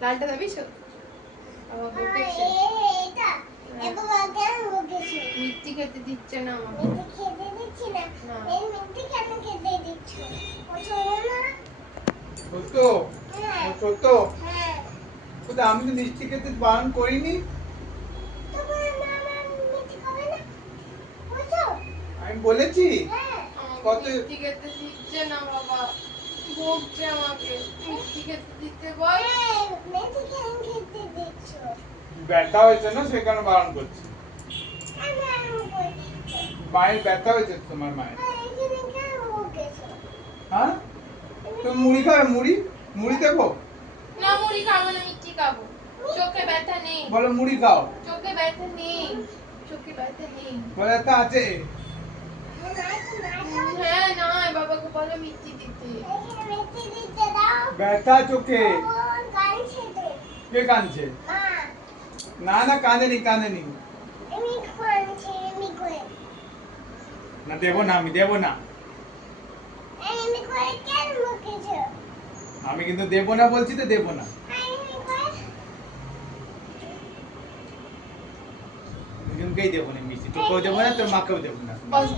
লালটা দাবি তো বাবা বকেছে এটা বাবা কেন বকেছে মিষ্টি খেতে দিচ্ছে না আমাকে মিষ্টি খেতে দিচ্ছি না এই মিষ্টি কেন খেতে দিচ্ছ ও ছোট না ছোট হ্যাঁ ও ছোট হ্যাঁ কোথায় আমি তো মিষ্টি খেতে বারণ করিনি তোমার মামা মিষ্টি খাবে না বুঝছো আমি বলেছি হ্যাঁ কত মিষ্টি খেতে দিচ্ছে না বাবা বকছে আমাকে মিষ্টি খেতে দিতে বল মিষ্টি কেন খেতে দিচ্ছ ব্যথা হয়েছে না সেখানে বারণ করছি আমি আরম্ভ করে দিচ্ছ মায়ের ব্যথা হয়েছে তো তোমার মায়ের এখানে কেন বকেছো হ্যাঁ তুমি মুড়ি খাবে মুড়ি মুড়ি দেবো না মুড়ি খাবো না মিষ্টি খাবো চোখে ব্যথা নেই বলো মুড়ি খাও চোখে ব্যথা নেই চোখে ব্যথা নেই বলে ব্যথা আছে হ্যাঁ না বাবাকে বলো মিষ্টি দিতে এখানে মিষ্টি দিতে দাও ব্যথা চোখে ও কাঁদছে তো কে কাঁদছে মা না না কাঁদেনি কাঁদেনি আমি কাঁদছি আমি করে না দেবো না আমি দেবো না আমি করে কেন বকেছো আমি কিন্তু দেবো না বলছি তো দেবো না আমি করে দুজনকেই দেবো না মিষ্টি তোকেও দেবো না তোর মাকেও দেবো না বস